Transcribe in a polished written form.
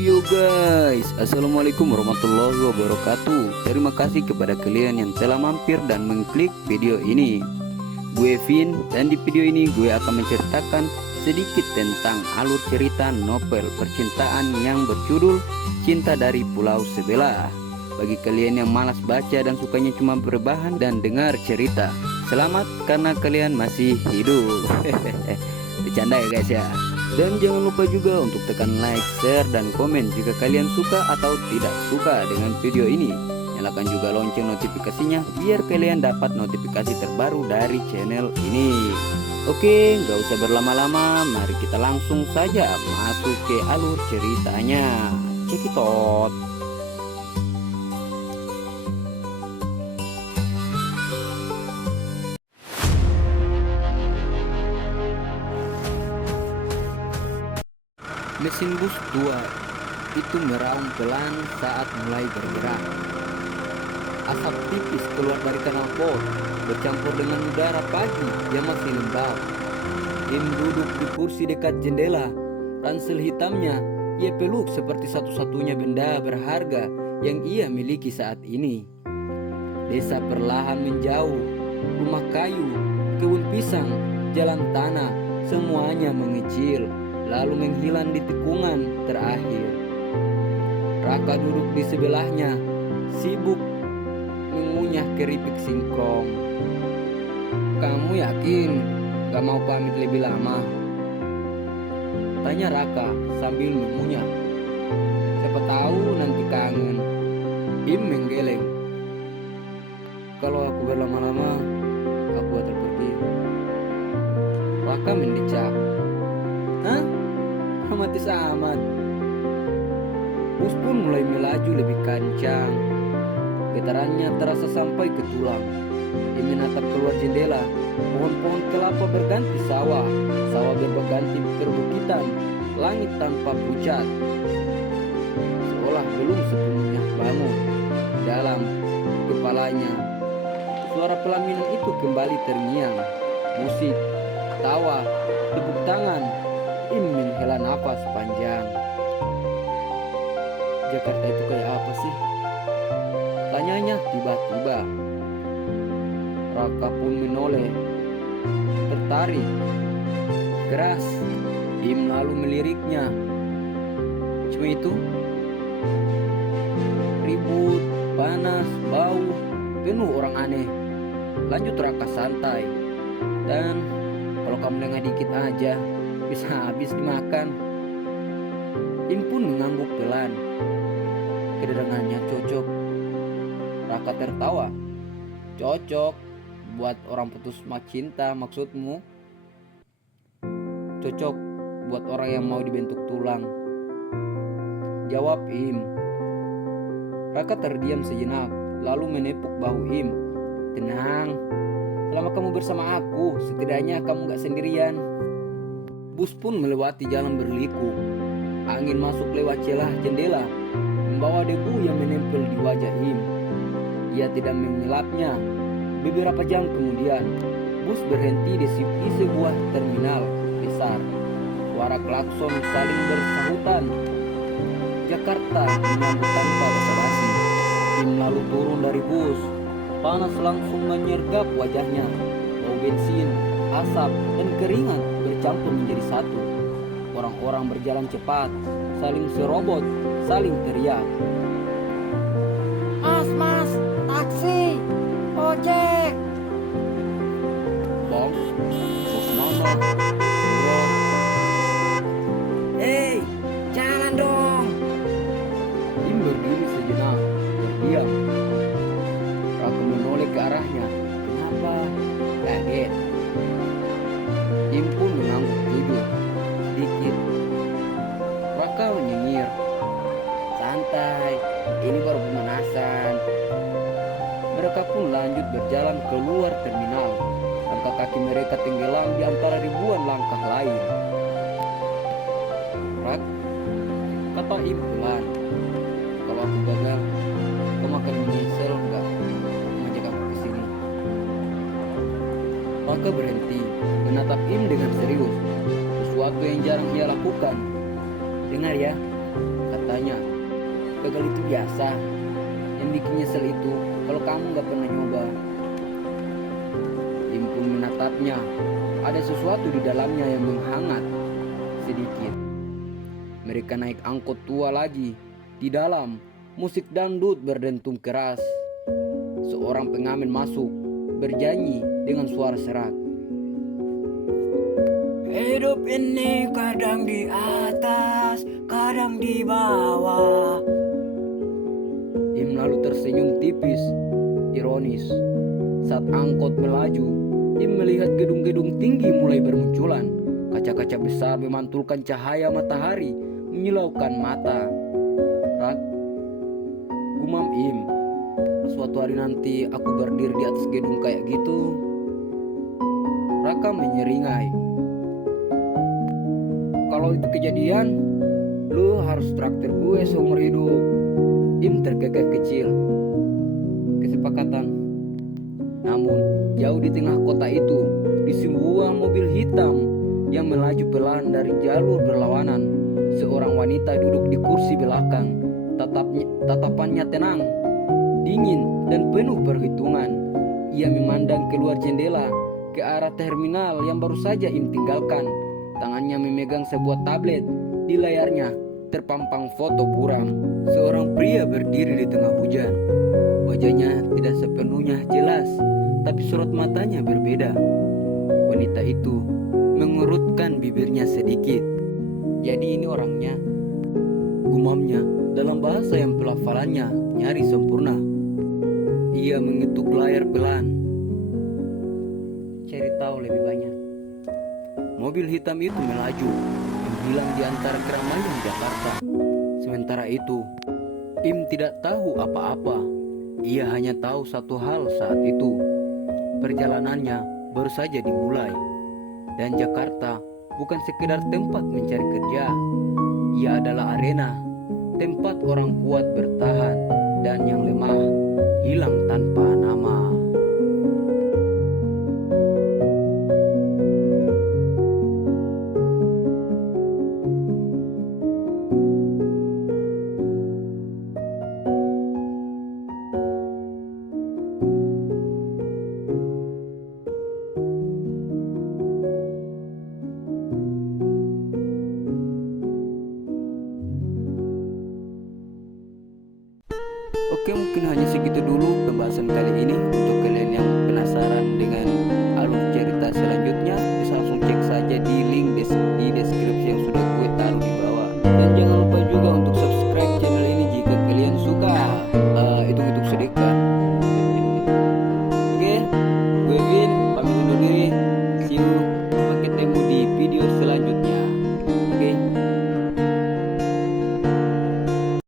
Yo guys, assalamualaikum warahmatullahi wabarakatuh. Terima kasih kepada kalian yang telah mampir dan mengklik video ini. Gue Vin, dan di video ini gue akan menceritakan sedikit tentang alur cerita novel percintaan yang berjudul Cinta dari Pulau Sebelah. Bagi kalian yang malas baca dan sukanya cuma berbahan dan dengar cerita, selamat karena kalian masih hidup. Bercanda ya guys ya. Dan jangan lupa juga untuk tekan like, share, dan komen jika kalian suka atau tidak suka dengan video ini. Nyalakan juga lonceng notifikasinya biar kalian dapat notifikasi terbaru dari channel ini. Oke, nggak usah berlama-lama, mari kita langsung saja masuk ke alur ceritanya. Cekitot. Mesin bus tua itu meraung pelan saat mulai bergerak. Asap tipis keluar dari knalpot bercampur dengan udara pagi yang masih lembab. Im duduk di kursi dekat jendela. Ransel hitamnya ia peluk seperti satu-satunya benda berharga yang ia miliki saat ini. Desa perlahan menjauh. Rumah kayu, kebun pisang, jalan tanah, semuanya mengecil, lalu menghilang di tikungan terakhir. Raka duduk di sebelahnya, sibuk mengunyah keripik singkong. "Kamu yakin gak mau pamit lebih lama?" tanya Raka sambil mengunyah. "Siapa tahu nanti kangen." Im menggeleng. "Kalau aku berlama-lama, aku akan pergi." Raka mendecak. "Hah? Romantis amat." Bus pun mulai melaju lebih kencang. Getarannya terasa sampai ke tulang. Dia menatap keluar jendela. Pohon-pohon kelapa berganti sawah. Sawah berganti perbukitan. Langit tanpa pucat, seolah belum sepenuhnya bangun. Dalam kepalanya, suara pelaminan itu kembali terngiang. Musik, tawa, tepuk tangan. Im menghela nafas panjang. "Jakarta itu kayak apa sih?" tanyanya tiba-tiba. Raka pun menoleh, tertarik. Keras. Im lalu meliriknya. "Cuma itu, ribut, panas, bau, penuh orang aneh." Lanjut Raka santai. "Dan kalau kamu lengah dikit aja, bisa habis dimakan." Im pun mengangguk pelan. Kedengarannya cocok. Raka tertawa. "Cocok buat orang putus cinta maksudmu?" "Cocok buat orang yang mau dibentuk tulang," jawab Im. Raka terdiam sejenak, lalu menepuk bahu Im. "Tenang, selama kamu bersama aku, setidaknya kamu gak sendirian." Bus pun melewati jalan berliku. Angin masuk lewat celah jendela, membawa debu yang menempel di wajah Im. Ia tidak mengelapnya. Beberapa jam kemudian, bus berhenti di sebuah terminal besar. Suara klakson saling bersahutan. Jakarta menyambut tanpa basa-basi. Im lalu turun dari bus. Panas langsung menyergap wajahnya. Bau bensin, asap, dan keringat bercampur menjadi satu. Orang-orang berjalan cepat, saling serobot, saling teriak. Mas, taksi, ojek." Bong, bos nonton, bro. "Hei, jalan dong." Im berdiri sejenak, terdiam. Raka menoleh ke arahnya. "Kenapa? Kaget?" Im pun mengangguk tidur sedikit. Raka menyengir. "Santai, ini baru pemanasan." Mereka pun lanjut berjalan keluar terminal. Langkah kaki mereka tenggelam di antara ribuan langkah lain. "Rak," kata Im pelan, "kalau aku gagal, kamu akan menyesal nggak ngajak aku ke sini?" Maka berhenti, menatap Im dengan serius. Sesuatu yang jarang ia lakukan. Dengar ya, katanya. Gagal itu biasa. Yang bikin nyesel itu kalau kamu gak pernah nyoba. Im pun menatapnya. Ada sesuatu di dalamnya yang menghangat sedikit. Mereka naik angkot tua lagi. Di dalam, musik dangdut berdentum keras. Seorang pengamen masuk, bernyanyi dengan suara serak. Hidup ini kadang di atas, kadang di bawah. Im lalu tersenyum tipis, ironis. Saat angkot melaju, Im melihat gedung-gedung tinggi mulai bermunculan. Kaca-kaca besar memantulkan cahaya matahari, menyilaukan mata. Rak, gumam Im. Suatu hari nanti aku berdiri di atas gedung kayak gitu. Raka menyeringai. Kalau itu kejadian, lu harus traktir gue seumur hidup. Im terkekeh kecil. Kesepakatan. Namun, jauh di tengah kota itu, di sebuah mobil hitam yang melaju pelan dari jalur berlawanan, seorang wanita duduk di kursi belakang. Tatapannya tenang, dingin, dan penuh perhitungan. Ia memandang keluar jendela ke arah terminal yang baru saja Im tinggalkan. Tangannya memegang sebuah tablet. Di layarnya terpampang foto buram. Seorang pria berdiri di tengah hujan. Wajahnya tidak sepenuhnya jelas, tapi sorot matanya berbeda. Wanita itu mengerutkan bibirnya sedikit. Jadi ini orangnya, gumamnya dalam bahasa yang pelafalannya nyaris sempurna. Ia mengetuk layar pelan. Cari tahu lebih banyak. Mobil hitam itu melaju, menghilang di antara keramaian Jakarta. Sementara itu, Im tidak tahu apa-apa. Ia hanya tahu satu hal saat itu. Perjalanannya baru saja dimulai. Dan Jakarta bukan sekedar tempat mencari kerja. Ia adalah arena, tempat orang kuat bertahan dan yang lemah hilang tanpa nama.